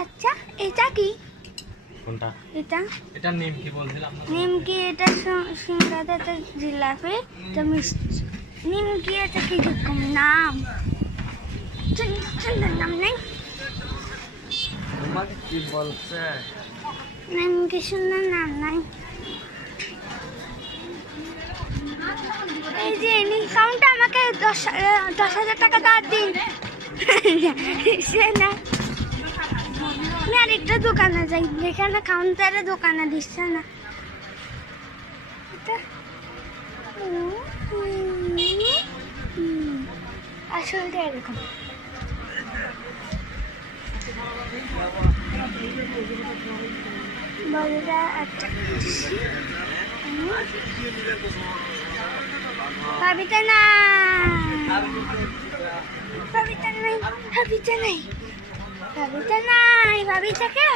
আচ্ছা এটা কি? কোনটা? এটা নিমকি বলছিলাম না। নিমকি, এটা সিঙ্গারা, এটা জিলাপি, এটা মিষ্টি। নিমকি এটা কি রকম নাম? সুন্দর নাম নেই? তোমাকে কি বলছে? নিমকি সুন্দর নাম নাই। এই যে কাউন্টটা আমাকে 10,000 টাকা দাঁড় দিন। সে না, আমি আরেকটা দোকানে যাই, যেখানে কাউন্টারে দোকানে দিচ্ছে না। আসলটা এরকম। বড়রা একটা ভাবিটা না, ভাবিটা নাই, ভাবিটা নাই, ভাবিটা নাই, ভাবিটাকে